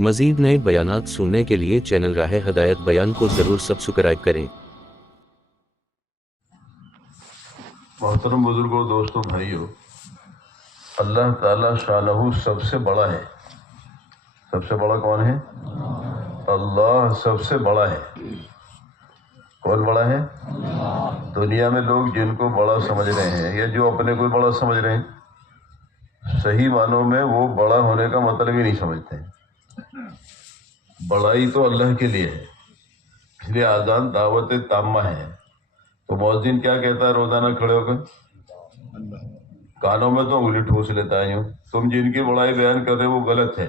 مزید نئے بیانات سننے کے لیے چینل راہ ہدایت بیان کو ضرور سبسکرائب کریں۔ محترم بزرگوں، دوستوں، بھائیوں، اللہ تعالیٰ شانہ سب سے بڑا ہے۔ سب سے بڑا کون ہے؟ اللہ سب سے بڑا ہے۔ کون بڑا ہے؟ دنیا میں لوگ جن کو بڑا سمجھ رہے ہیں یا جو اپنے کو بڑا سمجھ رہے ہیں، صحیح معنوں میں وہ بڑا ہونے کا مطلب ہی نہیں سمجھتے ہیں۔ بڑائی تو اللہ کے لیے ہے، اس لیے اذان دعوت تامہ ہے۔ تو مؤذن کیا کہتا ہے روزانہ کھڑے ہو کر؟ کانوں میں تو انگلی ٹھوس لیتا ہے، تم جن کی بڑائی بیان کر رہے ہو وہ غلط ہے،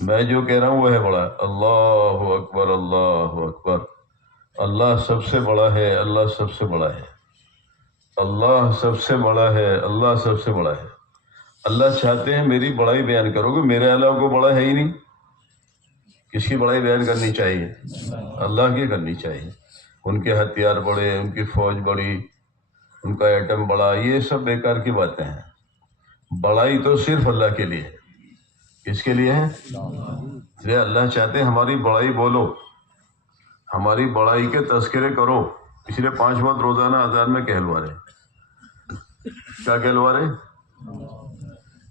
میں جو کہہ رہا ہوں وہ ہے بڑا۔ اللہ اکبر، اللہ اکبر، اللہ سب سے بڑا ہے، اللہ سب سے بڑا ہے، اللہ سب سے بڑا ہے، اللہ سب سے بڑا ہے۔ اللہ چاہتے ہیں میری بڑائی بیان کرو گے، میرے علاوہ کو بڑا ہے ہی نہیں۔ کس کی بڑائی بیان کرنی چاہیے؟ اللہ کی کرنی چاہیے۔ ان کے ہتھیار بڑے، ان کی فوج بڑی، ان کا ایٹم بڑا، یہ سب بیکار کی باتیں ہیں۔ بڑائی تو صرف اللہ کے لیے ہے۔ کس کے لیے ہے؟ اس لیے اللہ چاہتے ہیں ہماری بڑائی بولو، ہماری بڑائی کے تذکرے کرو، اس لیے 5 وقت روزانہ اذان میں کہلوا رہے۔ کیا کہلوا رہے؟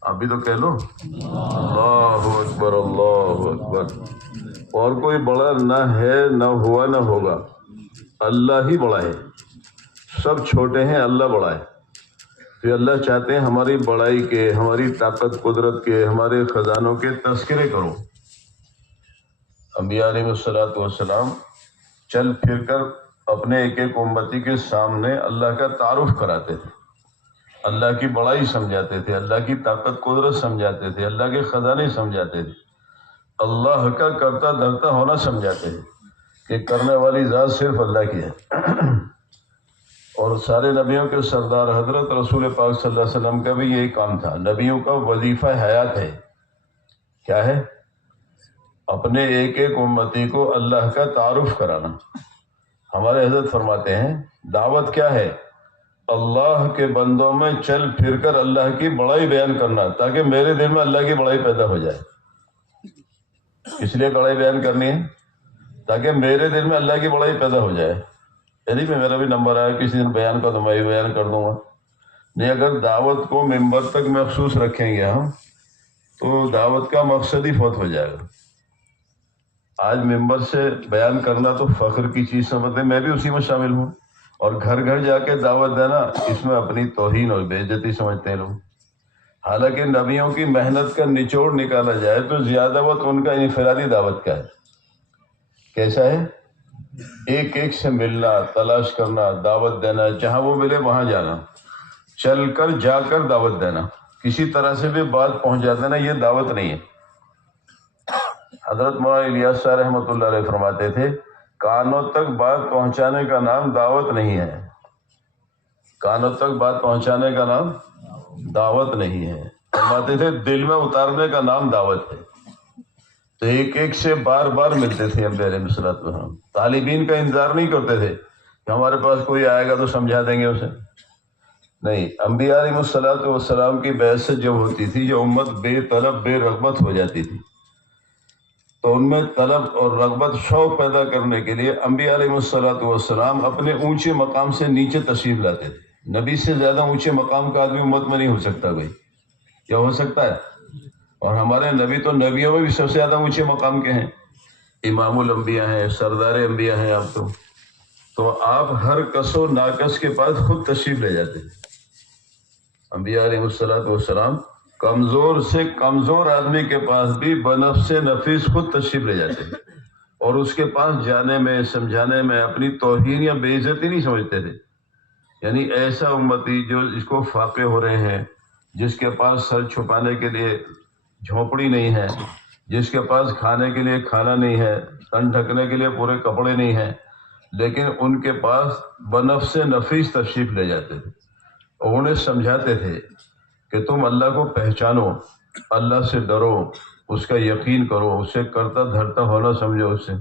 اب بھی تو کہہ لو، اللہ اکبر، اللہ اکبر۔ اور کوئی بڑا نہ ہے، نہ ہوا، نہ ہوگا، اللہ ہی بڑا ہے۔ سب چھوٹے ہیں، اللہ بڑا ہے۔ تو اللہ چاہتے ہیں ہماری بڑائی کے، ہماری طاقت قدرت کے، ہمارے خزانوں کے تذکرے کرو۔ انبیاء علیہ الصلوۃ والسلام چل پھر کر اپنے ایک ایک امتی کے سامنے اللہ کا تعارف کراتے تھے، اللہ کی بڑائی سمجھاتے تھے، اللہ کی طاقت قدرت سمجھاتے تھے، اللہ کے خزانے سمجھاتے تھے، اللہ کا کرتا دھرتا ہونا سمجھاتے تھے کہ کرنے والی ذات صرف اللہ کی ہے۔ اور سارے نبیوں کے سردار حضرت رسول پاک صلی اللہ علیہ وسلم کا بھی یہی کام تھا۔ نبیوں کا وظیفہ حیات ہے، کیا ہے؟ اپنے ایک ایک امتی کو اللہ کا تعارف کرانا۔ ہمارے حضرت فرماتے ہیں دعوت کیا ہے؟ اللہ کے بندوں میں چل پھر کر اللہ کی بڑائی بیان کرنا، تاکہ میرے دل میں اللہ کی بڑائی پیدا ہو جائے۔ اس لیے بڑائی بیان کرنی ہے تاکہ میرے دل میں اللہ کی بڑائی پیدا ہو جائے۔ یعنی کہ میرا بھی نمبر آیا کسی دن بیان کا تو میں بھی بیان کر دوں گا۔ نہیں، اگر دعوت کو ممبر تک مخصوص رکھیں گے ہم تو دعوت کا مقصد ہی فوت ہو جائے گا۔ آج ممبر سے بیان کرنا تو فخر کی چیز سمجھتے، میں بھی اسی میں شامل ہوں، اور گھر گھر جا کے دعوت دینا اس میں اپنی توہین اور بے عزتی سمجھتے ہیں لوگ۔ حالانکہ نبیوں کی محنت کا نچوڑ نکالا جائے تو زیادہ وقت ان کا انفرادی دعوت کا ہے۔ کیسا ہے؟ ایک ایک سے ملنا، تلاش کرنا، دعوت دینا، جہاں وہ ملے وہاں جانا، چل کر جا کر دعوت دینا، کسی طرح سے بھی بات پہنچا دینا، یہ دعوت نہیں ہے۔ حضرت مولانا الیاس صاحب رحمۃ اللہ علیہ فرماتے تھے کانوں تک بات پہنچانے کا نام دعوت نہیں ہے، کانوں تک بات پہنچانے کا نام دعوت نہیں ہے۔ فرماتے تھے دل میں اتارنے کا نام دعوت ہے۔ تو ایک ایک سے بار بار ملتے تھے انبیاء علیہ السلام، طالبین کا انتظار نہیں کرتے تھے کہ ہمارے پاس کوئی آئے گا تو سمجھا دیں گے اسے، نہیں۔ انبیاء علیہ السلام کی بعثت جب ہوتی تھی، جو امت بے طلب بے رغبت ہو جاتی تھی، تو ان میں طلب اور رغبت شوق پیدا کرنے کے لیے انبیاء علیہ السلام اپنے اونچے مقام سے نیچے تشریف لاتے تھے۔ نبی سے زیادہ اونچے مقام کا آدمی امت میں نہیں ہو سکتا کوئی، کیا ہو سکتا ہے؟ اور ہمارے نبی تو نبیوں میں بھی سب سے زیادہ اونچے مقام کے ہیں، امام الانبیاء ہیں، سردار انبیاء ہیں آپ تو آپ ہر کس و ناکس کے پاس خود تشریف لے جاتے ہیں۔ انبیاء علیہ السلام کمزور سے کمزور آدمی کے پاس بھی بنفس نفیس خود تشریف لے جاتے ہیں، اور اس کے پاس جانے میں سمجھانے میں اپنی توہین یا بے عزتی نہیں سمجھتے تھے۔ یعنی ایسا امتی جو اس کو فاقے ہو رہے ہیں، جس کے پاس سر چھپانے کے لیے جھونپڑی نہیں ہے، جس کے پاس کھانے کے لیے کھانا نہیں ہے، تن ڈھکنے کے لیے پورے کپڑے نہیں ہیں، لیکن ان کے پاس بنفس نفیس تشریف لے جاتے تھے اور انہیں سمجھاتے تھے کہ تم اللہ کو پہچانو، اللہ سے ڈرو، اس کا یقین کرو، اسے کرتا دھرتا ہونا سمجھو، اسے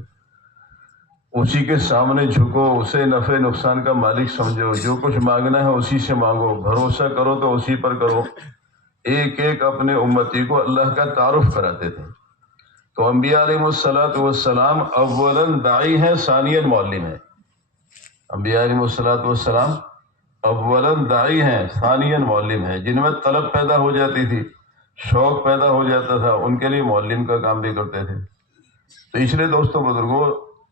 اسی کے سامنے جھکو، اسے نفع نقصان کا مالک سمجھو، جو کچھ مانگنا ہے اسی سے مانگو، بھروسہ کرو تو اسی پر کرو۔ ایک ایک اپنے امتی کو اللہ کا تعارف کراتے تھے۔ تو انبیاء علیہم السلام اولاً داعی ہیں، ثانیاً معلم ہیں. انبیاء علیہم السلام اولاً داعی ہیں، ثانیاً معلم ہیں. جن میں طلب پیدا ہو جاتی تھی، شوق پیدا ہو جاتا تھا، ان کے لیے معلم کا کام بھی کرتے تھے. تو اس لیے دوستوں بزرگوں،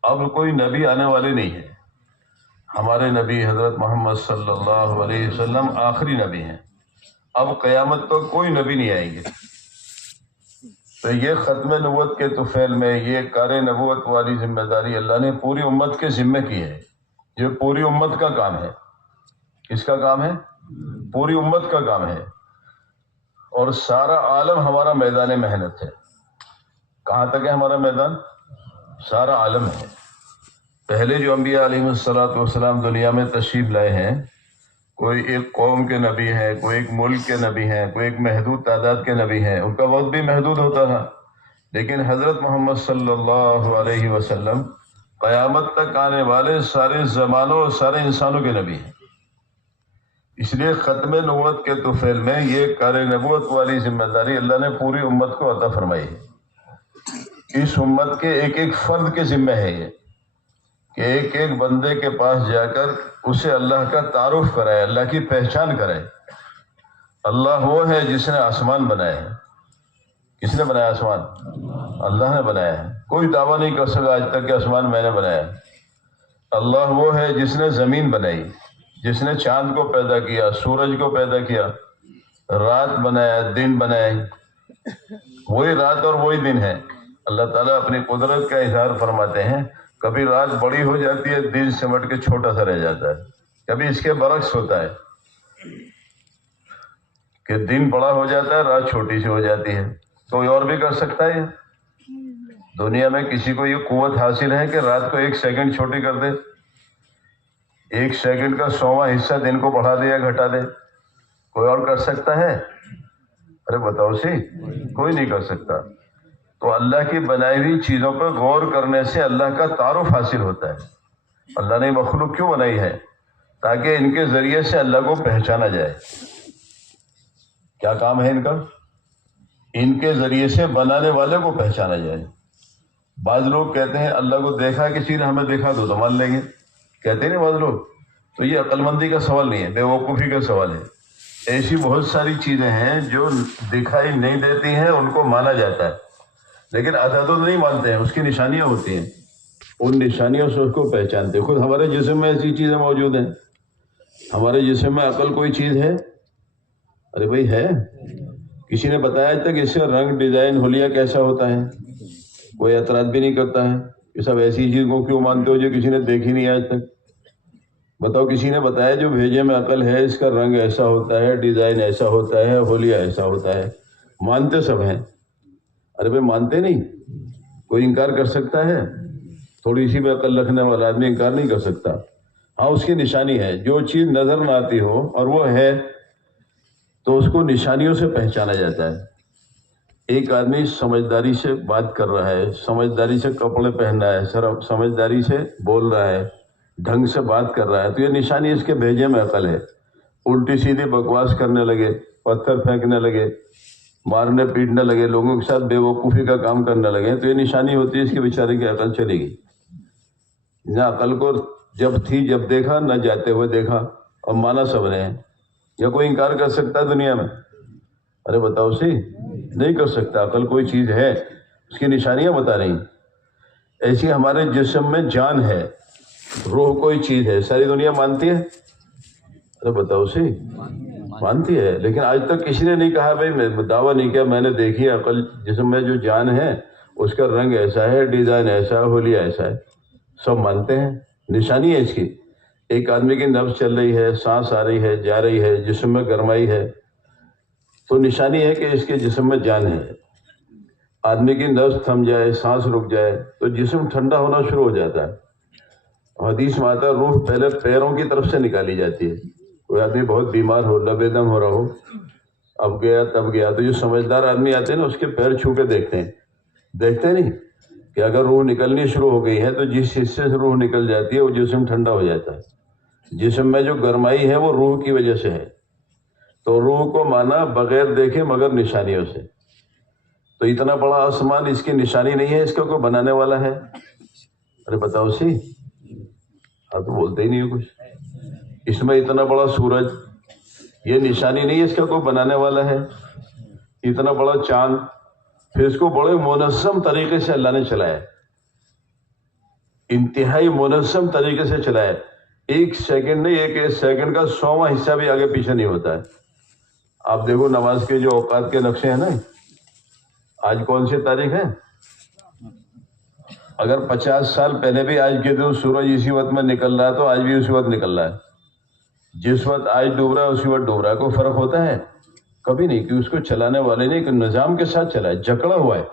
اب کوئی نبی آنے والے نہیں ہے. ہمارے نبی حضرت محمد صلی اللہ علیہ وسلم آخری نبی ہیں. اب قیامت تک کوئی نبی نہیں آئیں گے. تو یہ ختم نبوت کے طفیل میں یہ کار نبوت والی ذمہ داری اللہ نے پوری امت کے ذمہ کی ہے. یہ پوری امت کا کام ہے. کس کا کام ہے؟ پوری امت کا کام ہے. اور سارا عالم ہمارا میدان محنت ہے. کہاں تک ہے ہمارا میدان؟ سارا عالم ہے. پہلے جو انبیاء علیہ السلام دنیا میں تشریف لائے ہیں، کوئی ایک قوم کے نبی ہیں، کوئی ایک ملک کے نبی ہیں، کوئی ایک محدود تعداد کے نبی ہیں. ان کا وقت بھی محدود ہوتا تھا. لیکن حضرت محمد صلی اللہ علیہ وسلم قیامت تک آنے والے سارے زمانوں اور سارے انسانوں کے نبی ہیں. اس لیے ختم نبوت کے طفیل میں یہ کار نبوت والی ذمہ داری اللہ نے پوری امت کو عطا فرمائی ہے. اس امت کے ایک ایک فرد کے ذمہ ہے یہ کہ ایک ایک بندے کے پاس جا کر اسے اللہ کا تعارف کرائے، اللہ کی پہچان کرائے. اللہ وہ ہے جس نے آسمان بنایا ہے. کس نے بنایا آسمان؟ اللہ نے بنایا ہے. کوئی دعویٰ نہیں کر سکا آج تک کہ آسمان میں نے بنایا. اللہ وہ ہے جس نے زمین بنائی، جس نے چاند کو پیدا کیا، سورج کو پیدا کیا، رات بنایا، دن بنائے. وہی رات اور وہی دن ہے. اللہ تعالیٰ اپنی قدرت کا اظہار فرماتے ہیں. کبھی رات بڑی ہو جاتی ہے، دن سمٹ کے چھوٹا سا رہ جاتا ہے. کبھی اس کے برعکس ہوتا ہے کہ دن بڑا ہو جاتا ہے، رات چھوٹی سی ہو جاتی ہے. کوئی اور بھی کر سکتا ہے؟ دنیا میں کسی کو یہ قوت حاصل ہے کہ رات کو 1 سیکنڈ چھوٹی کر دے؟ 1 سیکنڈ کا 100واں حصہ دن کو بڑھا دے یا گھٹا دے؟ کوئی اور کر سکتا ہے؟ ارے بتاؤ سی، کوئی نہیں کر سکتا. تو اللہ کی بنائی ہوئی چیزوں پر غور کرنے سے اللہ کا تعارف حاصل ہوتا ہے. اللہ نے مخلوق کیوں بنائی ہے؟ تاکہ ان کے ذریعے سے اللہ کو پہچانا جائے. کیا کام ہے ان کا؟ ان کے ذریعے سے بنانے والے کو پہچانا جائے. بعض لوگ کہتے ہیں اللہ کو دیکھا کسی نے، ہمیں دیکھا تو مان لیں گے. کہتے ہیں نا بعض لوگ. تو یہ عقل مندی کا سوال نہیں ہے، بے وقوفی کا سوال ہے. ایسی بہت ساری چیزیں ہیں جو دکھائی نہیں دیتی ہیں، ان کو مانا جاتا ہے. لیکن عدد نہیں مانتے ہیں، اس کی نشانیاں ہوتی ہیں. ان نشانیوں سے اس کو پہچانتے. خود ہمارے جسم میں ایسی چیزیں موجود ہیں. ہمارے جسم میں عقل کوئی چیز ہے؟ ارے بھائی ہے. کسی نے بتایا آج تک اس سے رنگ، ڈیزائن، حلیہ کیسا ہوتا ہے؟ کوئی اعتراض بھی نہیں کرتا ہے کہ سب ایسی چیز کو کیوں مانتے ہو جو کسی نے دیکھی نہیں آج تک. بتاؤ کسی نے بتایا جو بھیجے میں عقل ہے اس کا رنگ ایسا ہوتا ہے، ڈیزائن ایسا ہوتا ہے، حلیہ ایسا ہوتا ہے؟ مانتے سب ہیں. ارے بھائی مانتے نہیں. کوئی انکار کر سکتا ہے؟ تھوڑی سی بھی عقل رکھنے والا آدمی انکار نہیں کر سکتا. ہاں اس کی نشانی ہے. جو چیز نظر نہ آتی ہو اور وہ ہے تو اس کو نشانیوں سے پہچانا جاتا ہے. ایک آدمی سمجھداری سے بات کر رہا ہے، سمجھداری سے کپڑے پہن رہا ہے، سمجھداری سے بول رہا ہے، ڈھنگ سے بات کر رہا ہے، تو یہ نشانی اس کے بھیجے میں عقل ہے. الٹی سیدھی بکواس کرنے لگے، پتھر پھینکنے لگے، مارنے پیٹنے لگے، لوگوں کے ساتھ بے وقوفی کا کام کرنے لگے، تو یہ نشانی ہوتی ہے اس کے بیچارے کی عقل چلی گئی. نہ عقل کو جب تھی جب دیکھا، نہ جاتے ہوئے دیکھا، اور مانا سب نے. یا کوئی انکار کر سکتا ہے دنیا میں؟ ارے بتاؤ سی، نہیں کر سکتا. عقل کوئی چیز ہے، اس کی نشانیاں بتا رہی. ایسی ہمارے جسم میں جان ہے، روح کوئی چیز ہے. ساری دنیا مانتی ہے؟ ارے بتاؤ سی، مانتی ہے. لیکن آج تک کسی نے نہیں کہا بھائی، میں دعویٰ نہیں کیا میں نے دیکھی عقل جسم میں جو جان ہے اس کا رنگ ایسا ہے، ڈیزائن ایسا ہے، حلیہ ایسا ہے. سب مانتے ہیں. نشانی ہے اس کی. ایک آدمی کی نبض چل رہی ہے، سانس آ رہی ہے، جا رہی ہے، جسم میں گرمائی ہے، تو نشانی ہے کہ اس کے جسم میں جان ہے. آدمی کی نبض تھم جائے، سانس رک جائے تو جسم ٹھنڈا ہونا شروع ہو جاتا ہے. حدیث میں آتا ہے روح پہلے پیروں کی طرف سے نکالی جاتی ہے. کوئی آدمی بہت بیمار ہو، لبے دم ہو رہا ہو، اب گیا تب گیا، تو جو سمجھدار آدمی آتے ہیں نا اس کے پیر چھو کے دیکھتے نہیں کہ اگر روح نکلنی شروع ہو گئی ہے تو جس حصے سے روح نکل جاتی ہے وہ جسم ٹھنڈا ہو جاتا ہے. جسم میں جو گرمائی ہے وہ روح کی وجہ سے ہے. تو روح کو مانا بغیر دیکھے مگر نشانیوں سے. تو اتنا بڑا آسمان اس کی نشانی نہیں ہے اس کا کوئی بنانے والا ہے؟ ارے بتاؤ سی، آپ تو بولتے ہی نہیں ہو کچھ۔ اس میں اتنا بڑا سورج، یہ نشانی نہیں ہے اس کا کوئی بنانے والا ہے؟ اتنا بڑا چاند، پھر اس کو بڑے منظم طریقے سے اللہ نے چلایا، انتہائی منظم طریقے سے چلایا۔ ایک سیکنڈ نہیں، ایک سیکنڈ کا 100واں حصہ بھی آگے پیچھے نہیں ہوتا ہے۔ آپ دیکھو نماز کے جو اوقات کے نقشے ہیں نا، آج کون سی تاریخ ہے؟ اگر 50 سال پہلے بھی آج کے دن سورج اسی وقت میں نکل رہا ہے تو آج بھی اسی وقت نکل رہا ہے۔ جس وقت آج ڈوب رہا ہے اسی وقت ڈوب رہا ہے۔ کوئی فرق ہوتا ہے؟ کبھی نہیں، کہ اس کو چلانے والے نے ایک نظام کے ساتھ چلا ہے، جکڑا ہوا ہے۔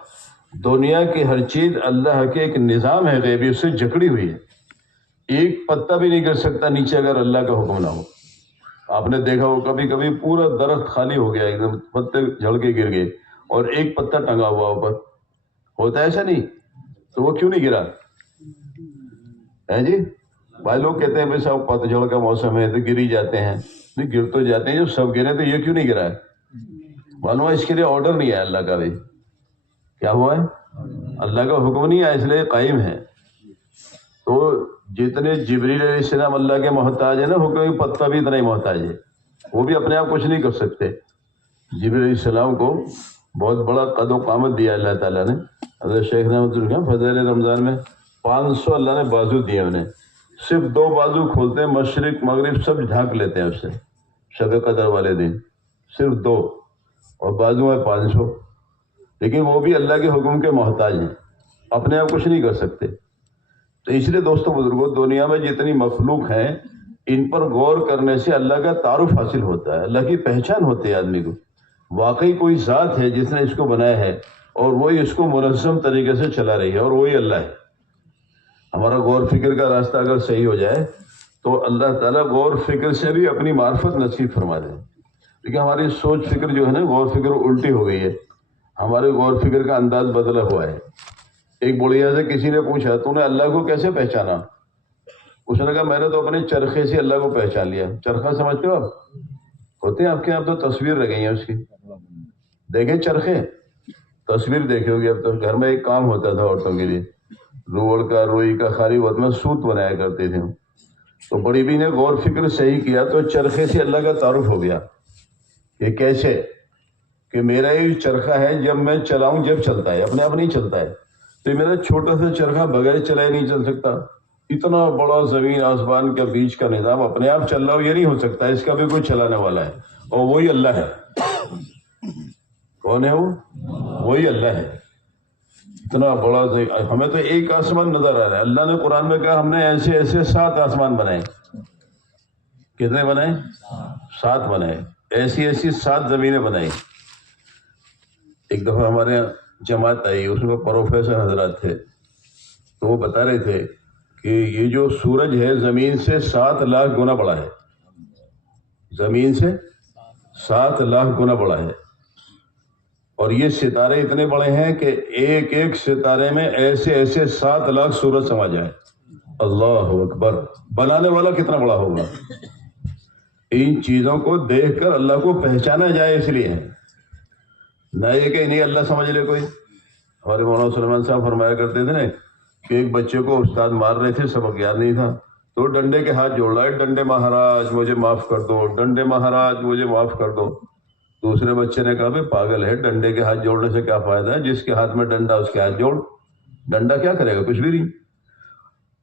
دنیا کی ہر چیز اللہ کے ایک نظام ہے غیبی، اس سے جکڑی ہوئی ہے۔ ایک پتا بھی نہیں گر سکتا نیچے اگر اللہ کا حکم نہ ہو۔ آپ نے دیکھا ہو کبھی کبھی پورا درخت خالی ہو گیا، ایک دم پتے جھڑ کے گر گئے اور ایک پتا ٹنگا ہوا اوپر، ہوتا ہے ایسا نہیں؟ تو وہ کیوں نہیں گرا ہے جی؟ بھائی لوگ کہتے ہیں بھائی صاحب پتجھڑ کا موسم ہے تو گر ہی جاتے ہیں، نہیں گر تو جاتے ہیں۔ جب سب گرے تو یہ کیوں نہیں گرا ہے؟ معلوم ہے اس کے لیے آرڈر نہیں ہے اللہ کا بھی۔ کیا ہوا ہے؟ اللہ کا حکم نہیں ہے، اس لیے قائم ہے۔ تو جتنے جبریل علیہ السلام اللہ کے محتاج ہیں نا، حکم پتا بھی اتنا ہی محتاج ہے، وہ بھی اپنے آپ کچھ نہیں کر سکتے۔ جبریل علیہ السلام کو بہت بڑا قد و قامت دیا اللہ تعالیٰ نے۔ حضرت شیخ رحمۃ اللہ فضائل رمضان میں 500 اللہ نے بازو دیے انہیں، صرف 2 بازو کھولتے ہیں، مشرق مغرب سب ڈھانک لیتے ہیں اس سے شب قدر والے دن، صرف 2، اور بازو ہے 500، لیکن وہ بھی اللہ کے حکم کے محتاج ہیں، اپنے آپ کچھ نہیں کر سکتے۔ تو اس لیے دوستو بزرگوں، دنیا میں جتنی مخلوق ہیں ان پر غور کرنے سے اللہ کا تعارف حاصل ہوتا ہے، اللہ کی پہچان ہوتی ہے آدمی کو۔ واقعی کوئی ذات ہے جس نے اس کو بنایا ہے اور وہی اس کو منظم طریقے سے چلا رہی ہے، اور وہی اللہ ہے۔ ہمارا غور فکر کا راستہ اگر صحیح ہو جائے تو اللہ تعالیٰ غور فکر سے بھی اپنی معرفت نصیب فرما دے۔ لیکن ہماری سوچ فکر جو ہے نا، غور فکر الٹی ہو گئی ہے، ہمارے غور فکر کا انداز بدلا ہوا ہے۔ ایک بڑھیا سے کسی نے پوچھا تو نے اللہ کو کیسے پہچانا؟ اس نے کہا میں نے تو اپنے چرخے سے اللہ کو پہچان لیا۔ چرخہ سمجھتے ہو آپ؟ ہوتے ہیں آپ کے یہاں تو تصویر لگی ہیں اس کی، دیکھیں چرخے، تصویر دیکھے ہوگی۔ اب تو گھر میں ایک کام ہوتا تھا عورتوں کے لیے، روڑ کا روئی کا خالی وقت میں سوت بنایا کرتے تھے، تو بڑی بھی نے غور فکر صحیح کیا تو چرخے سے اللہ کا تعارف ہو گیا۔ یہ کیسے؟ کہ میرا یہ چرخہ ہے، جب میں چلاؤں جب چلتا ہے، اپنے آپ نہیں چلتا ہے۔ تو میرا چھوٹا سا چرخہ بغیر چلائے نہیں چل سکتا، اتنا بڑا زمین آسمان کے بیچ کا نظام اپنے آپ چل رہا ہو یہ نہیں ہو سکتا، اس کا بھی کوئی چلانے والا ہے، اور وہی اللہ ہے۔ کون ہے وہ؟ وہی اللہ ہے۔ اتنا بڑا ہمیں تو ایک آسمان نظر آ رہا ہے۔ اللہ نے قرآن میں کہا ہم نے ایسے ایسے 7 آسمان بنائے۔ کتنے بنائے؟ 7 بنائے۔ ایسی ایسی 7 زمینیں بنائی۔ ایک دفعہ ہمارے یہاں جماعت آئی، اس میں پروفیسر حضرات تھے، تو وہ بتا رہے تھے کہ یہ جو سورج ہے زمین سے 7 لاکھ گنا بڑا ہے، زمین سے 7 لاکھ گنا بڑا ہے، اور یہ ستارے اتنے بڑے ہیں کہ ایک ایک ستارے میں ایسے ایسے 7 لاکھ سورج سما جائے۔ اللہ اکبر! بنانے والا کتنا بڑا ہوگا؟ ان چیزوں کو دیکھ کر اللہ کو پہچانا جائے، اس لیے ہے، نہ یہ کہ نہیں اللہ سمجھ لے کوئی۔ ہمارے مولانا سلیمان صاحب فرمایا کرتے تھے نا کہ ایک بچے کو استاد مار رہے تھے، سبق یاد نہیں تھا، تو ڈنڈے کے ہاتھ جوڑ رہا ہے، ڈنڈے مہاراج مجھے معاف کر دو، ڈنڈے مہاراج مجھے معاف کر دو۔ دوسرے بچے نے کہا بھائی پاگل ہے، ڈنڈے کے ہاتھ جوڑنے سے کیا فائدہ ہے؟ جس کے ہاتھ میں ڈنڈا اس کے ہاتھ جوڑ، ڈنڈا کیا کرے گا؟ کچھ بھی نہیں۔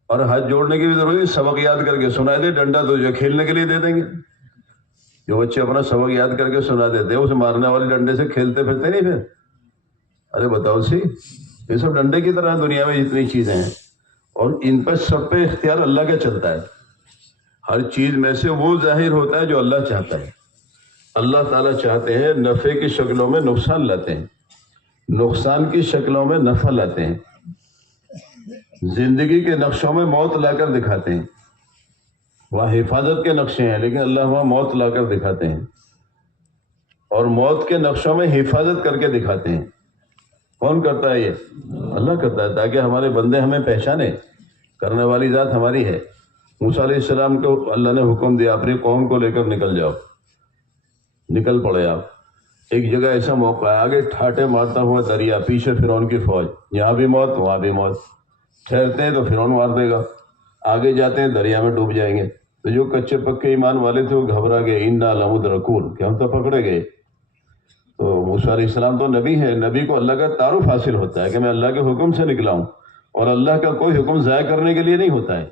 اور ہاتھ جوڑنے کی بھی ضرورت نہیں، سبق یاد کر کے سنا دے، ڈنڈا تو جو کھیلنے کے لیے دے دیں گے۔ جو بچے اپنا سبق یاد کر کے سنا دیتے ہیں، اسے مارنے والے ڈنڈے سے کھیلتے پھرتے نہیں پھر؟ ارے بتاؤ سی، یہ سب ڈنڈے کی طرح دنیا میں جتنی چیزیں ہیں، اور ان پہ سب پہ اختیار اللہ کا چلتا ہے۔ ہر چیز میں سے وہ ظاہر ہوتا ہے جو اللہ چاہتا ہے۔ اللہ تعالیٰ چاہتے ہیں نفع کی شکلوں میں نقصان لاتے ہیں، نقصان کی شکلوں میں نفع لاتے ہیں، زندگی کے نقشوں میں موت لا کر دکھاتے ہیں۔ وہاں حفاظت کے نقشے ہیں لیکن اللہ وہاں موت لا کر دکھاتے ہیں، اور موت کے نقشوں میں حفاظت کر کے دکھاتے ہیں۔ کون کرتا ہے یہ؟ اللہ کرتا ہے، تاکہ ہمارے بندے ہمیں پہچانے، کرنے والی ذات ہماری ہے۔ موسیٰ علیہ السلام کو اللہ نے حکم دیا اپنی قوم کو لے کر نکل جاؤ، نکل پڑے آپ، ایک جگہ ایسا موقع ہے، آگے ٹھاٹے مارتا ہوا دریا، پیچھے فرعون کی فوج، یہاں بھی موت وہاں بھی موت، ٹھہرتے ہیں تو فرعون مار دے گا، آگے جاتے ہیں دریا میں ڈوب جائیں گے۔ تو جو کچے پکے ایمان والے تھے وہ گھبرا گئے، انا لمدرکون، کہ ہم تو پکڑے گئے۔ تو موسیٰ علیہ السلام تو نبی ہے، نبی کو اللہ کا تعارف حاصل ہوتا ہے کہ میں اللہ کے حکم سے نکلا ہوں، اور اللہ کا کوئی حکم ضائع کرنے کے لیے نہیں ہوتا ہے۔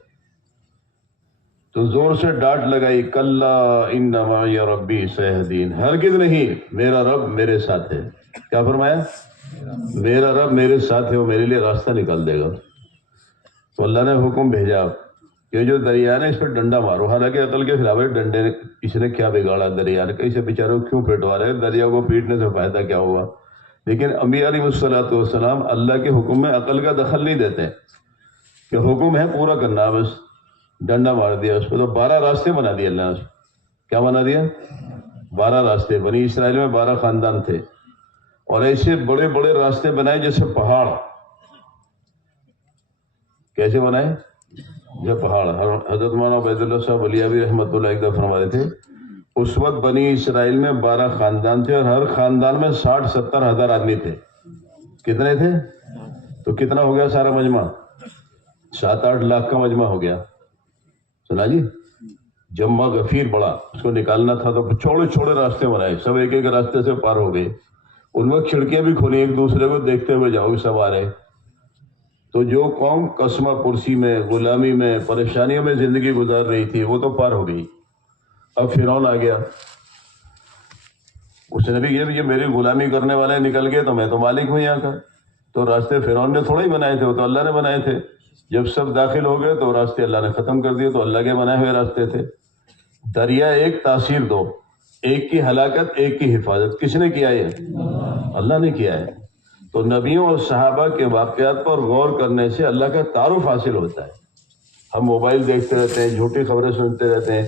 تو زور سے ڈانٹ لگائی، کلا ان معی ربی سیہدین، ہرگز نہیں، میرا رب میرے ساتھ ہے۔ کیا فرمایا؟ میرا رب میرے ساتھ ہے، وہ میرے لیے راستہ نکال دے گا۔ تو اللہ نے حکم بھیجا کہ جو دریا ہے اس پہ ڈنڈا مارو، حالانکہ عقل کے خلاف ہے، ڈنڈے نے اس نے کیا بگاڑا دریا نے، کہیں سے بیچاروں کیوں پٹوا رہے، دریا کو پیٹنے سے فائدہ کیا ہوا؟ لیکن انبیاء علیہ الصلوۃ والسلام اللہ کے حکم میں عقل کا دخل نہیں دیتے، کہ حکم ہے پورا کرنا، بس ڈنڈا مار دیا اس پہ، تو 12 راستے بنا دیے اللہ نے۔ کیا بنا دیا؟ 12 راستے۔ بنی اسرائیل میں 12 خاندان تھے، اور ایسے بڑے بڑے راستے بنائے جیسے پہاڑ۔ کیسے بنائے؟ جو پہاڑ۔ حضرت مولانا عبید اللہ صاحب علیوی رحمۃ اللہ ایک دفعہ فرما رہے تھے، اس وقت بنی اسرائیل میں 12 خاندان تھے، اور ہر خاندان میں 60-70 ہزار آدمی تھے۔ کتنے تھے؟ تو کتنا ہو گیا سارا مجمع؟ 7-8 لاکھ کا مجمع ہو گیا۔ سنا جی؟ جمع غفیر بڑا، اس کو نکالنا تھا تو چھوڑے چھوڑے راستے بنائے، سب ایک ایک راستے سے پار ہو گئے۔ ان میں کھڑکیاں بھی کھولی، ایک دوسرے کو دیکھتے ہوئے جاؤ، سب آ رہے۔ تو جو قوم قسمہ پرسی میں، غلامی میں، پریشانیوں میں زندگی گزار رہی تھی، وہ تو پار ہو گئی۔ اب فرعون آ گیا، اس نے بھی یہ میری غلامی کرنے والے نکل گئے تو میں تو مالک ہوں یہاں کا۔ تو راستے فرعون نے تھوڑا ہی بنائے تھے، وہ تو اللہ نے بنائے تھے۔ جب سب داخل ہو گئے تو راستے اللہ نے ختم کر دیے، تو اللہ کے بنائے ہوئے راستے تھے۔ دریا ایک، تاثیر دو، ایک کی ہلاکت، ایک کی حفاظت، کس نے کیا؟ یہ اللہ نے کیا ہے۔ تو نبیوں اور صحابہ کے واقعات پر غور کرنے سے اللہ کا تعارف حاصل ہوتا ہے۔ ہم موبائل دیکھتے رہتے ہیں، جھوٹی خبریں سنتے رہتے ہیں،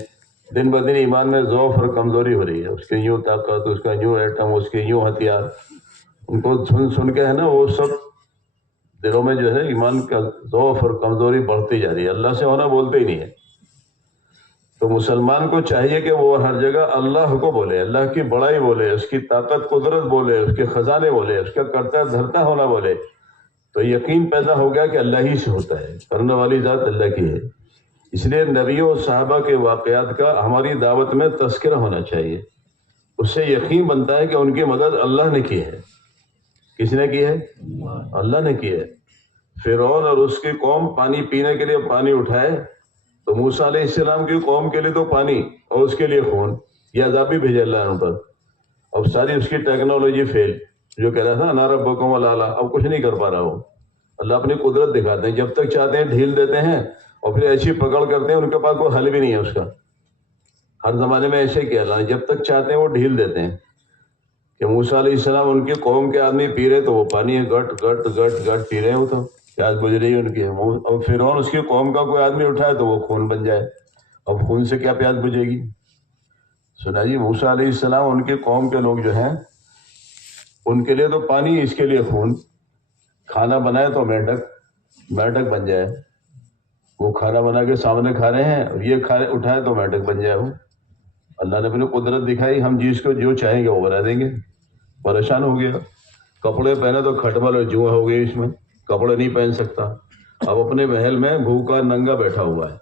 دن بدن ایمان میں ضعف اور کمزوری ہو رہی ہے، اس کے یوں طاقت، اس کا یوں ایٹم، اس کے یوں ہتھیار، ان کو سن کے ہے نا، وہ سب دلوں میں جو ہے ایمان کا ضعف اور کمزوری بڑھتی جا رہی ہے، اللہ سے ہونا بولتے ہی نہیں ہے۔ تو مسلمان کو چاہیے کہ وہ ہر جگہ اللہ کو بولے، اللہ کی بڑائی بولے، اس کی طاقت قدرت بولے، اس کے خزانے بولے، اس کا کرتا دھرتا ہونا بولے، تو یقین پیدا ہو گیا کہ اللہ ہی سے ہوتا ہے، کرنے والی ذات اللہ کی ہے۔ اس لیے نبیوں اور صحابہ کے واقعات کا ہماری دعوت میں تذکرہ ہونا چاہیے، اس سے یقین بنتا ہے کہ ان کی مدد اللہ نے کی ہے۔ کس نے کی ہے؟ اللہ نے کی ہے۔ فرعون اور اس کی قوم پانی پینے کے لیے پانی اٹھائے، تو موسیٰ علیہ السلام کی قوم کے لیے تو پانی اور اس کے لیے خون، یہ عذاب بھی بھیجا اللہ نے ان پر۔ اب ساری اس کی ٹیکنالوجی فیل، جو کہہ رہا تھا انا ربکم الاعلی، اب کچھ نہیں کر پا رہا ہو۔ اللہ اپنی قدرت دکھاتے ہیں، جب تک چاہتے ہیں ڈھیل دیتے ہیں، اور پھر ایسی پکڑ کرتے ہیں ان کے پاس کوئی حل بھی نہیں ہے اس کا۔ ہر زمانے میں ایسے کیا اللہ نے، جب تک چاہتے ہیں وہ ڈھیل دیتے ہیں۔ کہ موسیٰ علیہ السلام ان کی قوم کے آدمی پی رہے تو وہ پانی گٹ گٹ گٹ گٹ پی رہے ہو، تو پیاس بجھ رہی ہے ان کی۔ اور فرعون اس کی قوم کا کوئی آدمی اٹھائے تو وہ خون بن جائے، اب خون سے کیا پیاس بجھے گی؟ سنا جی، موسیٰ علیہ السلام ان کی قوم کے لوگ جو ہیں ان کے لیے تو پانی، اس کے لیے خون۔ کھانا بنائے تو میٹک بن جائے، وہ کھانا بنا کے سامنے کھا رہے ہیں، اور یہ کھانے اٹھائے تو میٹک بن جائے۔ وہ اللہ نے اپنی قدرت دکھائی، ہم جس کو جو چاہیں گے وہ بنا دیں گے۔ پریشان ہو گیا، کپڑے پہنے تو کھٹمل اور جواں ہو گئی، اس میں کپڑے نہیں پہن سکتا، اب اپنے محل میں بھوکا ننگا بیٹھا ہوا ہے،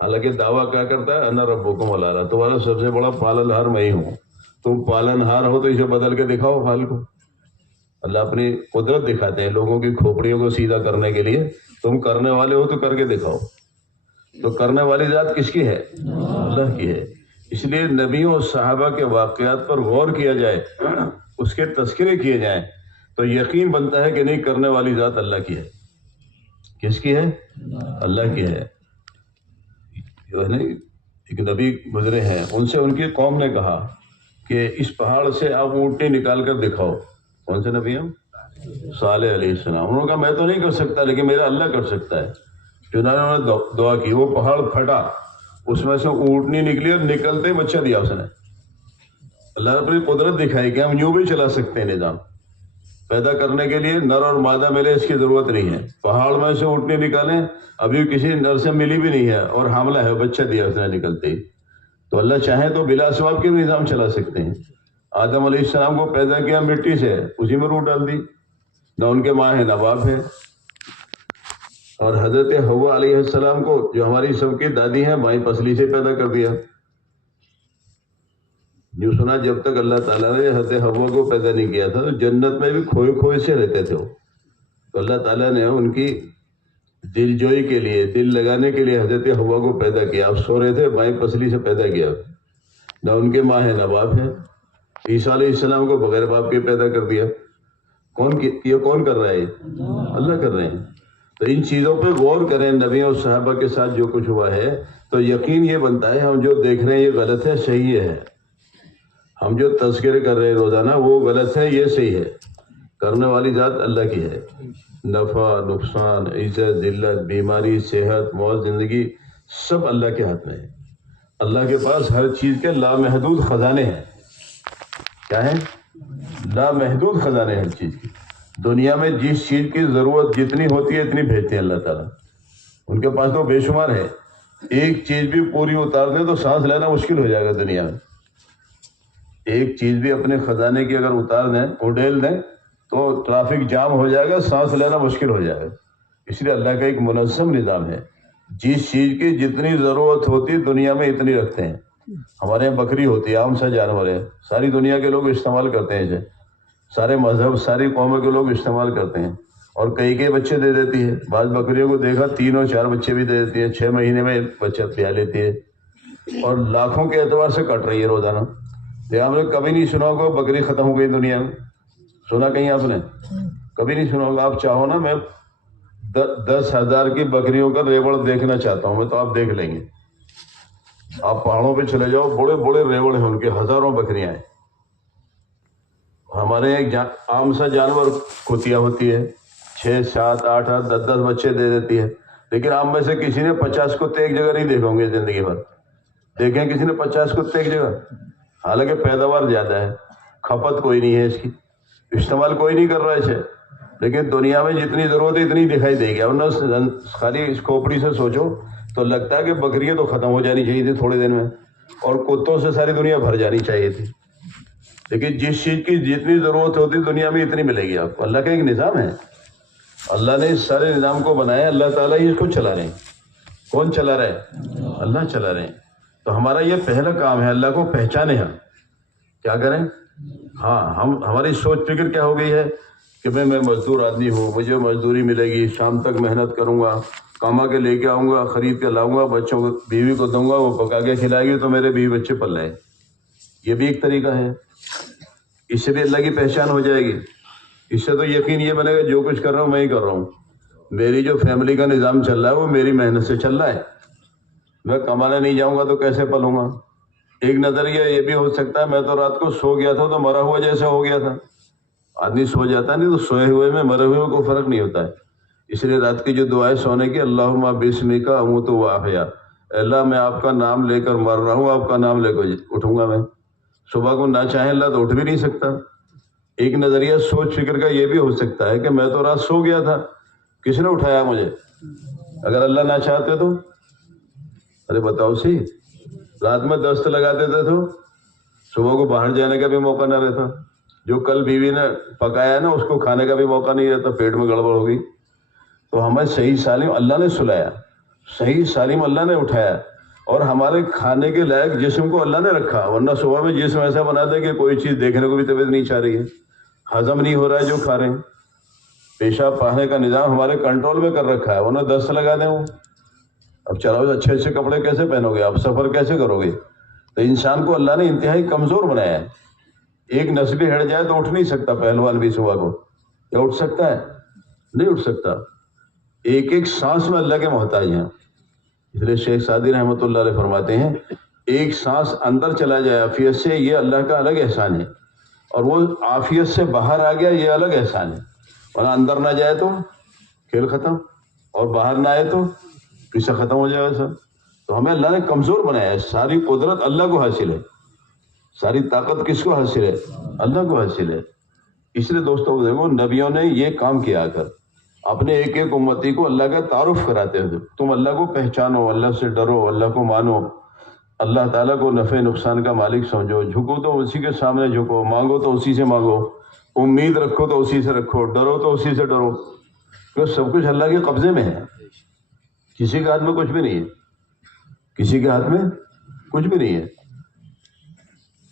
حالانکہ دعویٰ کیا کرتا ہے انا ربکم الاعلی، تمہارا سب سے بڑا پالن ہار میں ہی ہوں۔ تم پالن ہار ہو تو اسے بدل کے دکھاؤ پھال کو۔ اللہ اپنی قدرت دکھاتے ہیں لوگوں کی کھوپڑیوں کو سیدھا کرنے کے لیے، تم کرنے والے ہو تو کر کے دکھاؤ۔ تو کرنے والی ذات کس کی ہے؟ اللہ کی ہے۔ اس لیے نبیوں اور صحابہ کے واقعات پر غور کیا جائے، اس کے تذکرے کیے جائیں، تو یقین بنتا ہے کہ نہیں، کرنے والی ذات اللہ کی ہے۔ کس کی ہے؟ اللہ کی ہے۔ جو ہے نا، ایک نبی گزرے ہیں، ان سے ان کی قوم نے کہا کہ اس پہاڑ سے آپ اونٹنی نکال کر دکھاؤ۔ کون سے نبی ہیں؟ صالح علیہ السلام۔ انہوں نے کہا میں تو نہیں کر سکتا، لیکن میرا اللہ کر سکتا ہے۔ چنانچہ انہوں نے دعا کی، وہ پہاڑ پھٹا، اس میں سے اونٹنی نکلی اور نکلتے بچہ دیا اس نے۔ اللہ نے اپنی قدرت دکھائی کہ ہم یوں بھی چلا سکتے ہیں نظام پیدا کرنے کے لیے، نر اور مادہ ملے اس کی ضرورت نہیں ہے۔ پہاڑ میں سے اونٹنی نکالیں، ابھی کسی نر سے ملی بھی نہیں ہے اور حاملہ ہے، بچہ دیا اس نے نکلتے ہی۔ تو اللہ چاہے تو بلا اسباب کے بھی نظام چلا سکتے ہیں۔ آدم علیہ السلام کو پیدا کیا مٹی سے، اسی میں روح ڈال دی، نہ ان کے ماں ہے نہ باپ ہے۔ اور حضرت حوا علیہ السلام کو، جو ہماری سب کی دادی ہیں، مائیں پسلی سے پیدا کر دیا۔ جو سنا جب تک اللہ تعالیٰ نے حضرت حوا کو پیدا نہیں کیا تھا تو جنت میں بھی کھوئے کھوئے سے رہتے تھے وہ، تو اللہ تعالیٰ نے ان کی دل جوئی کے لیے، دل لگانے کے لیے حضرت حوا کو پیدا کیا۔ اب سو رہے تھے، مائیں پسلی سے پیدا کیا، نہ ان کے ماں ہے نہ باپ ہے۔ عیسیٰ علیہ السلام کو بغیر باپ کے پیدا کر دیا۔ یہ کون کر رہا ہے؟ اللہ کر رہے ہیں۔ تو ان چیزوں پہ غور کریں، نبیوں اور صحابہ کے ساتھ جو کچھ ہوا ہے، تو یقین یہ بنتا ہے ہم جو دیکھ رہے ہیں یہ غلط ہے، صحیح ہے۔ ہم جو تذکرے کر رہے ہیں روزانہ وہ غلط ہے، یہ صحیح ہے۔ کرنے والی ذات اللہ کی ہے۔ نفع، نقصان، عزت، ذلت، بیماری، صحت، موت، زندگی سب اللہ کے ہاتھ میں ہے۔ اللہ کے پاس ہر چیز کے لامحدود خزانے ہیں۔ کیا ہے؟ لامحدود خزانے ہر چیز کی۔ دنیا میں جس چیز کی ضرورت جتنی ہوتی ہے اتنی بھیجتے ہیں اللہ تعالیٰ۔ ان کے پاس تو بے شمار ہے۔ ایک چیز بھی پوری اتار دیں تو سانس لینا مشکل ہو جائے گا دنیا میں۔ ایک چیز بھی اپنے خزانے کی اگر اتار دیں، اڈیل دیں، تو ٹریفک جام ہو جائے گا، سانس لینا مشکل ہو جائے گا۔ اس لیے اللہ کا ایک منظم نظام ہے۔ جس چیز کی جتنی ضرورت ہوتی دنیا میں اتنی رکھتے ہیں۔ ہمارے یہاں بکری ہوتی ہے، عام سا جانور ہے، ساری دنیا کے لوگ استعمال کرتے ہیں اسے، سارے مذہب، ساری قوموں کے لوگ استعمال کرتے ہیں، اور کئی بچے دے دیتی ہے۔ بعض بکریوں کو دیکھا 3 اور 4 بچے بھی دے دیتی ہے، 6 مہینے میں بچہ پیا لیتی ہے، اور لاکھوں کے اعتبار سے کٹ رہی ہے روزانہ۔ یہ آپ نے کبھی نہیں سنا ہوگا بکری ختم ہو گئی دنیا میں؟ سنا کہیں آپ نے؟ کبھی نہیں سنا ہوگا۔ آپ چاہو نا، میں 10,000 کی بکریوں کا ریوڑ دیکھنا چاہتا ہوں میں، تو آپ دیکھ لیں گے۔ آپ پہاڑوں پہ چلے جاؤ، بڑے بڑے ریوڑ ہیں ان کے، ہزاروں بکریاں ہیں۔ ہمارے ایک عام سا جانور کتیا ہوتی ہے، 6، 7، 8، 10 بچے دے دیتی ہے، لیکن آپ میں سے کسی نے 50 کتے ایک جگہ نہیں دیکھے ہوں گے زندگی بھر۔ دیکھیں کسی نے 50 کتے ایک جگہ؟ حالانکہ پیداوار زیادہ ہے، کھپت کوئی نہیں ہے اس کی، استعمال کوئی نہیں کر رہا ہے اسے، لیکن دنیا میں جتنی ضرورت ہے اتنی دکھائی دے گی۔ ورنہ خالی اس کھوپڑی سے سوچو تو لگتا ہے کہ بکریاں تو ختم ہو جانی چاہیے تھی تھوڑے دن میں، اور کتوں سے ساری دنیا بھر جانی چاہیے تھی۔ لیکن جس چیز کی جتنی ضرورت ہوتی دنیا میں اتنی ملے گی آپ کو۔ اللہ کا ایک نظام ہے، اللہ نے اس سارے نظام کو بنایا، اللہ تعالیٰ ہی اس کو چلا رہے ہیں۔ کون چلا رہا ہے؟ اللہ چلا رہے ہیں۔ تو ہمارا یہ پہلا کام ہے، اللہ کو پہچانے ہم کیا کریں۔ ہاں، ہماری سوچ فکر کیا ہو گئی ہے کہ میں مزدور آدمی ہوں، مجھے مزدوری ملے گی، شام تک محنت کروں گا، کما کے لے کے آؤں گا، خرید کے لاؤں گا، بچوں کو، بیوی کو دوں گا، وہ پکا کے کھلائے گی تو میرے بیوی بچے پل رہے ہیں۔ یہ بھی ایک طریقہ ہے، اس سے بھی اللہ کی پہچان ہو جائے گی۔ اس سے تو یقین یہ بنے گا جو کچھ کر رہا ہوں میں ہی کر رہا ہوں، میری جو فیملی کا نظام چل رہا ہے وہ میری محنت سے چل رہا ہے، میں کمانے نہیں جاؤں گا تو کیسے پلوں گا۔ ایک نظریہ یہ بھی ہو سکتا ہے، میں تو رات کو سو گیا تھا تو مرا ہوا جیسا ہو گیا تھا۔ آدمی سو جاتا نہیں تو سوئے ہوئے میں مرے ہوئے کو فرق نہیں ہوتا ہے۔ اس لیے رات کی جو دعائیں سونے کی، اللہم بسمک اموت و احیا، اللہ میں آپ کا نام لے کر مر رہا ہوں، آپ کا نام لے کر اٹھوں گا میں۔ صبح کو نہ چاہے اللہ تو اٹھ بھی نہیں سکتا۔ ایک نظریہ سوچ فکر کا یہ بھی ہو سکتا ہے کہ میں تو رات سو گیا تھا، کس نے اٹھایا مجھے؟ اگر اللہ نہ چاہتے تو؟ ارے بتاؤ صحیح، رات میں دست لگا دیتے تو صبح کو باہر جانے کا بھی موقع نہ رہتا، جو کل بیوی نے پکایا نا اس کو کھانے کا بھی موقع نہیں رہتا، پیٹ میں گڑبڑ ہو گئی۔ تو ہمیں صحیح سالم اللہ نے سلایا، صحیح سالم اللہ نے اٹھایا، اور ہمارے کھانے کے لائق جسم کو اللہ نے رکھا، ورنہ صبح میں جسم ایسا بنا دے کہ کوئی چیز دیکھنے کو بھی طبیعت نہیں چاہ رہی ہے، ہضم نہیں ہو رہا ہے جو کھا رہے ہیں۔ پیشاب پانے کا نظام ہمارے کنٹرول میں کر رکھا ہے، ورنہ دست لگا دیں وہ۔ اب چلو اچھے اچھے کپڑے کیسے پہنو گے آپ، سفر کیسے کرو گے؟ تو انسان کو اللہ نے انتہائی کمزور بنایا ہے۔ ایک نس بھی ہٹ جائے تو اٹھ نہیں سکتا پہلوان بھی صبح کو، کیا اٹھ سکتا ہے؟ نہیں اٹھ سکتا۔ ایک ایک سانس میں اللہ کے محتاج ہیں۔ اس لیے شیخ سعدی رحمۃ اللہ علیہ فرماتے ہیں، ایک سانس اندر چلا جائے عافیت سے، یہ اللہ کا الگ احسان ہے، اور وہ عافیت سے باہر آ گیا، یہ الگ احسان ہے۔ ورنہ اندر نہ جائے تو کھیل ختم، اور باہر نہ آئے تو قصہ ختم ہو جائے سب۔ تو ہمیں اللہ نے کمزور بنایا ہے، ساری قدرت اللہ کو حاصل ہے، ساری طاقت کس کو حاصل ہے؟ اللہ کو حاصل ہے۔ اس لیے دوستوں دیکھو، نبیوں نے یہ کام کیا کر اپنے ایک ایک امتی کو اللہ کا تعارف کراتے ہیں، تم اللہ کو پہچانو، اللہ سے ڈرو، اللہ کو مانو، اللہ تعالیٰ کو نفع نقصان کا مالک سمجھو، جھکو تو اسی کے سامنے جھکو، مانگو تو اسی سے مانگو، امید رکھو تو اسی سے رکھو، ڈرو تو اسی سے ڈرو، کیونکہ سب کچھ اللہ کے قبضے میں ہے، کسی کے ہاتھ میں کچھ بھی نہیں ہے، کسی کے ہاتھ میں کچھ بھی نہیں ہے۔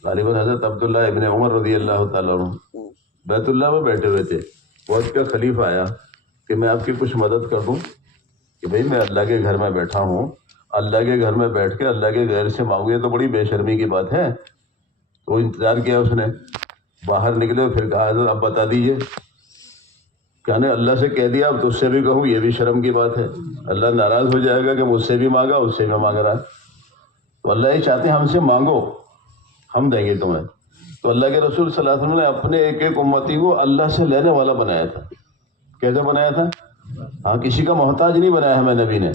غالباً حضرت عبداللہ ابن عمر رضی اللہ تعالیٰ عنہ بیت اللہ میں بیٹھے ہوئے تھے، وقت کا خلیفہ آیا کہ میں آپ کی کچھ مدد کر دوں، کہ بھئی میں اللہ کے گھر میں بیٹھا ہوں، اللہ کے گھر میں بیٹھ کے اللہ کے غیر سے مانگو، یہ تو بڑی بے شرمی کی بات ہے۔ تو انتظار کیا اس نے، باہر نکلے، پھر کہا حضرت اب بتا دیجئے، کیا نے اللہ سے کہہ دیا اب تو اس سے بھی کہوں، یہ بھی شرم کی بات ہے، اللہ ناراض ہو جائے گا کہ مجھ سے بھی مانگا اس سے بھی مانگ رہا ہے۔ تو اللہ یہ چاہتے ہیں ہم سے مانگو، ہم دیں گے تمہیں۔ تو اللہ کے رسول صلی اللہ علیہ وسلم نے اپنے ایک ایک امتی کو اللہ سے لینے والا بنایا تھا۔ کیسے بنایا تھا؟ ہاں، کسی کا محتاج نہیں بنایا ہمیں نبی نے،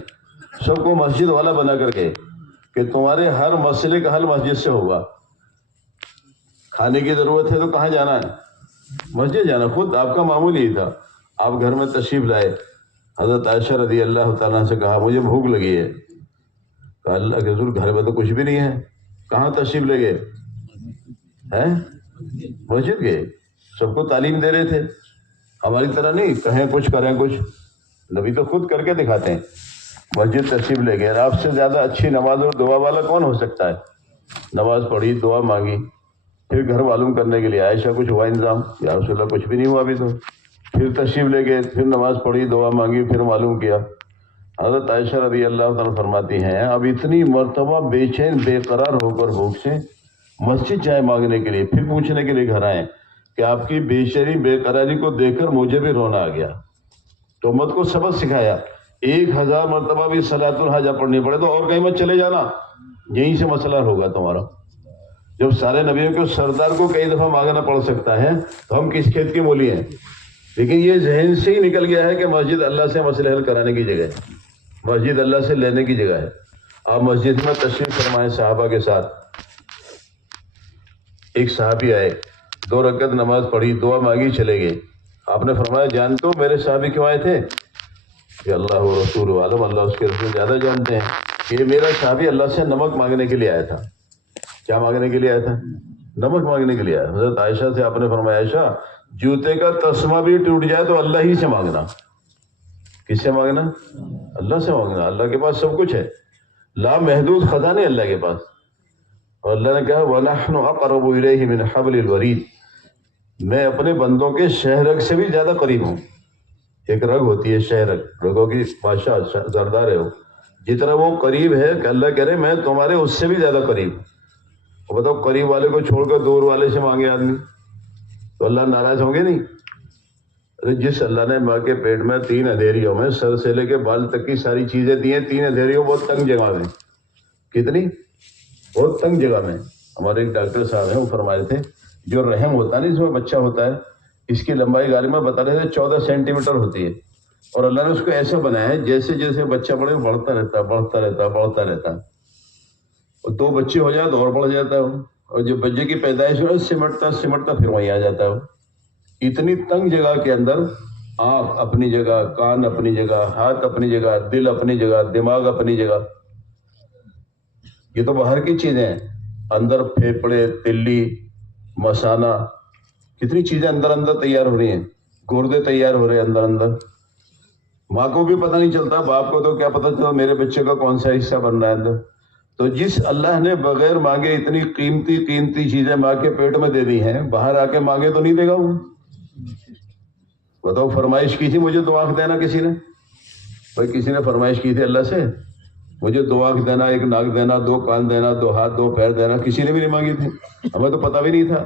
سب کو مسجد والا بنا کر کے، کہ تمہارے ہر مسئلے کا حل مسجد سے ہوگا۔ کھانے کی ضرورت ہے تو کہاں جانا ہے؟ مسجد جانا۔ خود آپ کا معمول ہی تھا، آپ گھر میں تشریف لائے، حضرت عائشہ رضی اللہ تعالیٰ سے کہا مجھے بھوک لگی ہے، کہا اللہ کے رسول گھر میں تو کچھ بھی نہیں ہے، کہاں تشریف لے گئے ہیں؟ مسجد گئے۔ سب کو تعلیم دے رہے تھے، ہماری طرح نہیں کہیں کچھ کریں کچھ، نبی تو خود کر کے دکھاتے ہیں۔ مسجد تشریف لے گئے، آپ سے زیادہ اچھی نماز اور دعا والا کون ہو سکتا ہے؟ نماز پڑھی، دعا مانگی، پھر گھر معلوم کرنے کے لیے عائشہ کچھ ہوا انتظام؟ یا رسول اللہ کچھ بھی نہیں ہوا ابھی تو۔ پھر تشریف لے گئے، پھر نماز پڑھی، دعا مانگی، پھر معلوم کیا۔ حضرت عائشہ رضی اللہ تعالیٰ فرماتی ہیں اب اتنی مرتبہ بے چین بے قرار ہو کر بھوک سے مسجد جائے مانگنے کے لیے، پھر پوچھنے کے لیے گھر آئے کہ آپ کی بے چینی بے قراری کو دیکھ کر مجھے بھی رونا آ گیا۔ تو امت کو سبق سکھایا، 1000 مرتبہ بھی صلاۃ الحاجہ پڑھنی پڑے تو اور کہیں مت چلے جانا، یہیں سے مسئلہ ہوگا تمہارا۔ جب سارے نبیوں کے سردار کو کئی دفعہ مانگنا پڑ سکتا ہے تو ہم کس کھیت کی مولی ہیں؟ لیکن یہ ذہن سے ہی نکل گیا ہے کہ مسجد اللہ سے مسئلہ حل کرانے کی جگہ ہے، مسجد اللہ سے لینے کی جگہ ہے۔ آپ مسجد میں تشریف فرمائیں صحابہ کے ساتھ، ایک صحابی آئے، 2 رکعت نماز پڑھی، دعا مانگی، چلے گئے۔ آپ نے فرمایا جانتے ہو میرے صحابی کیوں آئے تھے؟ کہ اللہ و رسول عالم، اللہ اس کے رسول زیادہ جانتے ہیں کہ یہ میرا صحابی اللہ سے نمک مانگنے کے لیے آیا تھا۔ کیا مانگنے کے لیے آیا تھا؟ نمک مانگنے کے لیے آیا۔ حضرت عائشہ سے آپ نے فرمایا عائشہ جوتے کا تسمہ بھی ٹوٹ جائے تو اللہ ہی سے مانگنا۔ کس سے مانگنا؟ اللہ سے مانگنا۔ اللہ کے پاس سب کچھ ہے، لامحدود خزانے اللہ کے پاس۔ اور اللہ نے کہا وَنَحْنُ أَقْرَبُ إِلَيْهِ مِنْ حَبْلِ الْوَرِيدِ، میں اپنے بندوں کے شہ رگ سے بھی زیادہ قریب ہوں۔ ایک رگ ہوتی ہے شہ رگ، رگوں کی بادشاہ سردار ہے وہ، جتنا وہ قریب ہے کہ اللہ کہہ رہے میں تمہارے اس سے بھی زیادہ قریب ہوں۔ اور بتاؤ قریب والے کو چھوڑ کر دور والے سے مانگے آدمی تو اللہ ناراض ہوں گے نہیں؟ ارے جس اللہ نے ماں کے پیٹ میں 3 اندھیریوں میں سر سے لے کے بال تک کی ساری چیزیں دی ہیں، 3 اندھیریوں بہت تنگ جگہ میں، کتنی بہت تنگ جگہ میں۔ ہمارے ایک ڈاکٹر صاحب ہیں، وہ فرمائے تھے جو رحم ہوتا ہے نا، اس میں بچہ ہوتا ہے، اس کی لمبائی غالباً بتا رہے تھے 14 سینٹی میٹر ہوتی ہے، اور اللہ نے اس کو ایسا بنایا ہے جیسے جیسے بچہ بڑھے بڑھتا رہتا ہے، بڑھتا رہتا ہے، بڑھتا رہتا ہے، اور 2 بچے ہو جائے تو اور بڑھ جاتا ہے وہ، اور جو بچے کی پیدائش ہو سمٹتا سمٹتا پھر وہیں آ جاتا ہے وہ۔ اتنی تنگ جگہ کے اندر آنکھ اپنی جگہ، کان اپنی جگہ، ہاتھ اپنی جگہ، دل اپنی جگہ، دماغ اپنی جگہ۔ یہ تو باہر کی چیزیں ہیں، اندر پھیپڑے، تلی، مثانہ، کتنی چیزیں اندر اندر تیار ہو رہی ہیں، گردے تیار ہو رہے ہیں اندر اندر۔ ماں کو بھی پتہ نہیں چلتا، باپ کو تو کیا پتہ چلتا میرے بچے کا کون سا حصہ بن رہا ہے اندر۔ تو جس اللہ نے بغیر مانگے اتنی قیمتی قیمتی چیزیں ماں کے پیٹ میں دے دی ہیں، باہر آ کے مانگے تو نہیں دے گا وہ؟ بتاؤ، فرمائش کی تھی مجھے 2 آنکھ دینا کسی نے؟ بھائی کسی نے فرمائش کی تھی اللہ سے مجھے 2 آنکھ دینا، 1 ناک دینا، 2 کان دینا، 2 ہاتھ 2 پیر دینا؟ کسی نے بھی نہیں مانگی تھی، ہمیں تو پتہ بھی نہیں تھا،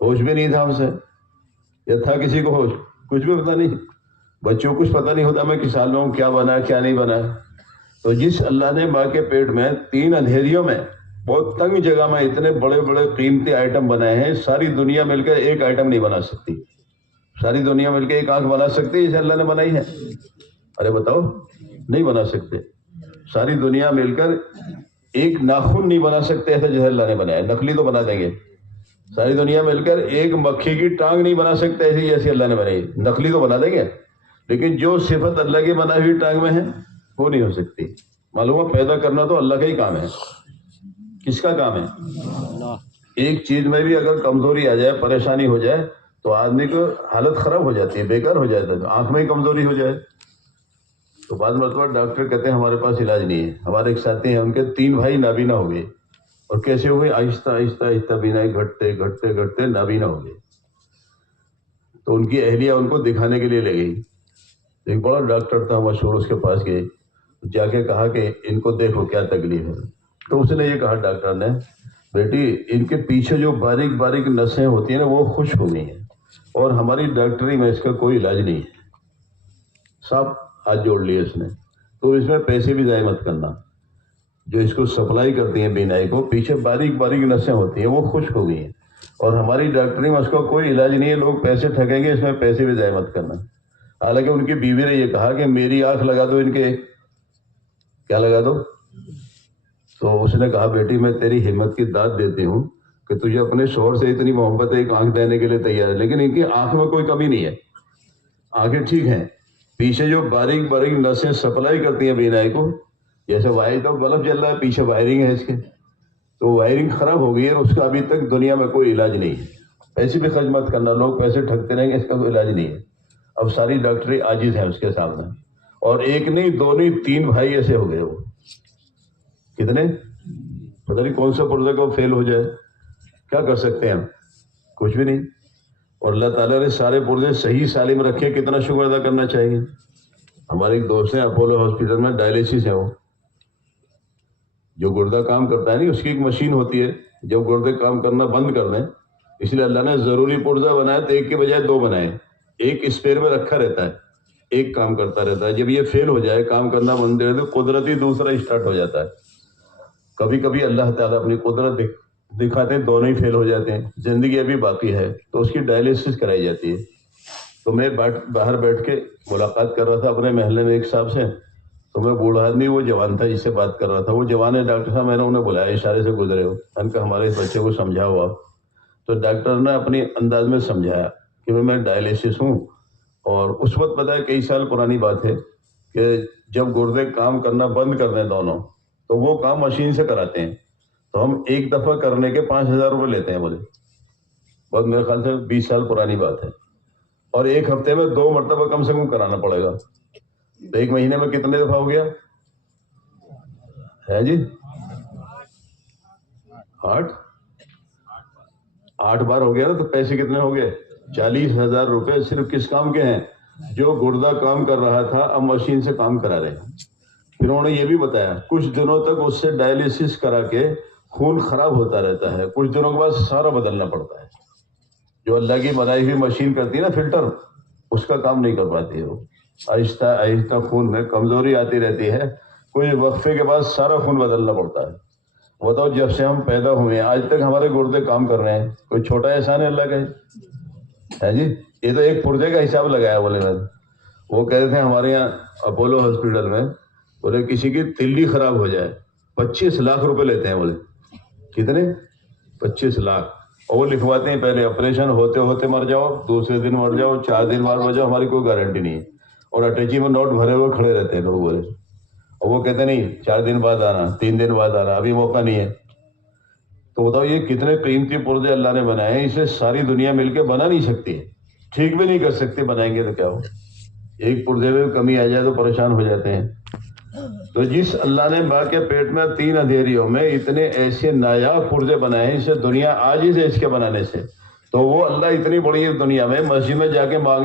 ہوش بھی نہیں تھا ہم سے، یا تھا کسی کو ہوش؟ کچھ بھی پتہ نہیں، بچوں کو کچھ پتہ نہیں ہوتا میں کس حال میں ہوں، کیا بنا ہے کیا نہیں بنا ہے۔ تو جس اللہ نے ماں کے پیٹ میں 3 اندھیریوں میں بہت تنگ جگہ میں اتنے بڑے بڑے قیمتی آئٹم بنائے ہیں، ساری دنیا مل کر ایک آئٹم نہیں بنا سکتی۔ ساری دنیا مل کے ایک آنکھ بنا سکتی ہے جسے اللہ نے بنائی ہے؟ ارے بتاؤ، نہیں بنا سکتے۔ ساری دنیا مل کر ایک ناخن نہیں بنا سکتے ایسا جیسے اللہ نے بنایا، نقلی تو بنا دیں گے۔ ساری دنیا مل کر ایک مکھی کی ٹانگ نہیں بنا سکتے ایسی جیسی اللہ نے بنائی، نقلی تو بنا دیں گے، لیکن جو صفت اللہ کی بنائی ہوئی ٹانگ میں ہے وہ نہیں ہو سکتی۔ معلوم ہے پیدا کرنا تو اللہ کا ہی کام ہے، کس کا کام ہے؟ ایک چیز میں بھی اگر کمزوری آ جائے, پریشانی ہو جائے تو آدمی کو حالت خراب ہو جاتی ہے, بیکار ہو جاتا ہے. آنکھ میں ہی کمزوری ہو جائے تو بعض مرتبہ ڈاکٹر کہتے ہیں ہمارے پاس علاج نہیں ہے. ہمارے ایک ساتھی ہیں, ان کے 3 بھائی نابینا ہو گئے, اور کیسے ہوئے؟ آہستہ آہستہ آہستہ بینائی گھٹتے گھٹتے گھٹتے نابینا ہو گئے. تو ان کی اہلیہ ان کو دکھانے کے لیے لے گئی. ایک بڑا ڈاکٹر تھا مشہور, اس کے پاس گئے, جا کے کہا کہ ان کو دیکھو کیا تکلیف ہے. تو اس نے یہ کہا ڈاکٹر نے, بیٹی ان کے پیچھے جو باریک باریک نسیں ہوتی ہیں نا وہ خشک ہو گئی ہیں, اور ہماری ڈاکٹری میں اس کا کوئی علاج نہیں ہے. صاحب ہاتھ جوڑ لیے اس نے. تو اس میں پیسے بھی ضائع مت کرنا. جو اس کو سپلائی کرتی ہیں بینائی کو, پیچھے باریک باریک نسیں ہوتی ہیں وہ خشک ہو گئی ہیں, اور ہماری ڈاکٹری میں اس کا کوئی علاج نہیں ہے. لوگ پیسے ٹھگیں گے, اس میں پیسے بھی ضائع مت کرنا. حالانکہ ان کی بیوی نے یہ کہا کہ میری آنکھ لگا دو, ان کے کیا لگا دو. تو اس نے کہا بیٹی میں تیری ہمت کی داد دیتی ہوں کہ تجھے اپنے شوہر سے اتنی محبت ہے, ایک آنکھ دینے کے لیے تیار ہے, لیکن ان کی آنکھ میں کوئی کمی نہیں ہے, آنکھیں ٹھیک ہیں. پیچھے جو باریک باریک نسیں سپلائی کرتی ہیں بینائی کو, جیسے وائر تو بلب جل رہا ہے, پیچھے وائرنگ ہے اس کے, تو وائرنگ خراب ہو گئی ہے, اور اس کا ابھی تک دنیا میں کوئی علاج نہیں ہے. پیسے بھی خرچ مت کرنا, لوگ پیسے ٹھگتے رہیں گے, اس کا کوئی علاج نہیں ہے. اب ساری ڈاکٹری عاجز ہیں اس کے سامنے. اور ایک نہیں, 2 نہیں, 3 بھائی ایسے ہو گئے. وہ کتنے, پتہ نہیں کون سا پرزے کو فیل ہو جائے, کیا کر سکتے ہیں ہم؟ کچھ بھی نہیں. اور اللہ تعالیٰ نے سارے پرزے صحیح سالم رکھے, کتنا شکر ادا کرنا چاہیے. ہمارے ایک دوست ہیں اپولو ہاسپٹل میں, ڈائلیسس ہے وہ, جو گردہ کام کرتا ہے نہیں, اس کی ایک مشین ہوتی ہے, جب گردے کام کرنا بند کر دیں, اس لیے اللہ نے ضروری پرزہ بنایا تو ایک کے بجائے 2 بنائے. ایک اسپیئر میں رکھا رہتا ہے, ایک کام کرتا رہتا ہے. جب یہ فیل ہو جائے, کام کرنا بند کرے, تو قدرتی دوسرا اسٹارٹ ہو جاتا ہے. کبھی کبھی اللہ تعالیٰ اپنی قدرت دکھاتے ہیں, دونوں ہی فیل ہو جاتے ہیں, زندگی ابھی باقی ہے, تو اس کی ڈائلیسس کرائی جاتی ہے. تو میں باہر بیٹھ کے ملاقات کر رہا تھا اپنے محلے میں ایک صاحب سے. تو میں بوڑھا آدمی, وہ جوان تھا جس سے بات کر رہا تھا, وہ جوان ہے ڈاکٹر صاحب, میں نے انہیں بلایا, اشارے سے گزرے ہو, ان کا ہمارے اس بچے کو سمجھاؤ آپ. تو ڈاکٹر نے اپنی انداز میں سمجھایا کہ میں ڈائلیسس ہوں. اور اس وقت پتہ ہے کئی سال پرانی بات ہے کہ جب گردے کام کرنا بند کر دیں دونوں, تو وہ کام مشین سے کراتے ہیں, تو ہم ایک دفعہ کرنے کے 5,000 روپے لیتے ہیں. بولے بہت, میرے خیال سے 20 سال پرانی بات ہے. اور ایک ہفتے میں 2 مرتبہ کم سے کم کرانا پڑے گا. تو ایک مہینے میں کتنے دفعہ ہو گیا ہے جی؟ 8 بار ہو گیا نا. تو پیسے کتنے ہو گئے؟ 40,000 روپے صرف کس کام کے ہیں؟ جو گردہ کام کر رہا تھا اب مشین سے کام کرا رہے ہیں. پھر انہوں نے یہ بھی بتایا کچھ دنوں تک اس سے ڈائلیسس کرا کے خون خراب ہوتا رہتا ہے, کچھ دنوں کے بعد سارا بدلنا پڑتا ہے. جو اللہ کی بنائی ہوئی مشین کرتی ہے نا فلٹر, اس کا کام نہیں کر پاتی ہے. وہ آہستہ آہستہ خون میں کمزوری آتی رہتی ہے, کوئی وقفے کے بعد سارا خون بدلنا پڑتا ہے. بتاؤ جب سے ہم پیدا ہوئے ہیں آج تک ہمارے گردے کام کر رہے ہیں, کوئی چھوٹا احسان ہے اللہ کا ہے جی؟ یہ تو ایک پرزے کا حساب لگایا. بولے میں وہ کہہ رہے تھے ہمارے یہاں اپولو ہاسپٹل میں, بولے کسی کی تلی خراب ہو جائے 25 لاکھ روپے لیتے ہیں. بولے کتنے؟ 25 لاکھ. اور وہ لکھواتے ہیں پہلے آپریشن ہوتے ہوتے مر جاؤ, دوسرے دن مر جاؤ, 4 دن بعد مر جاؤ, ہماری کوئی گارنٹی نہیں ہے. اور اٹیچی میں نوٹ بھرے ہوئے کھڑے رہتے ہیں لوگ. بولے اور وہ کہتے نہیں 4 دن بعد آنا, 3 دن بعد آنا, ابھی موقع نہیں ہے. تو بتاؤ یہ کتنے قیمتی پرزے اللہ نے بنائے ہیں, اسے ساری دنیا مل کے بنا نہیں سکتی, ٹھیک بھی نہیں کر سکتے. بنائیں گے تو کیا ہو, ایک پرزے میں کمی آ جائے تو پریشان ہو جاتے ہیں. تو جس اللہ نے ماں کے پیٹ میں 3 اندھیریوں میں اتنے ایسے نایاب پرزے بنائے ہیں, اسے دنیا عاجز ہے اس کے بنانے سے. تو وہ اللہ اتنی بڑی دنیا میں مسجد میں جا کے مانگے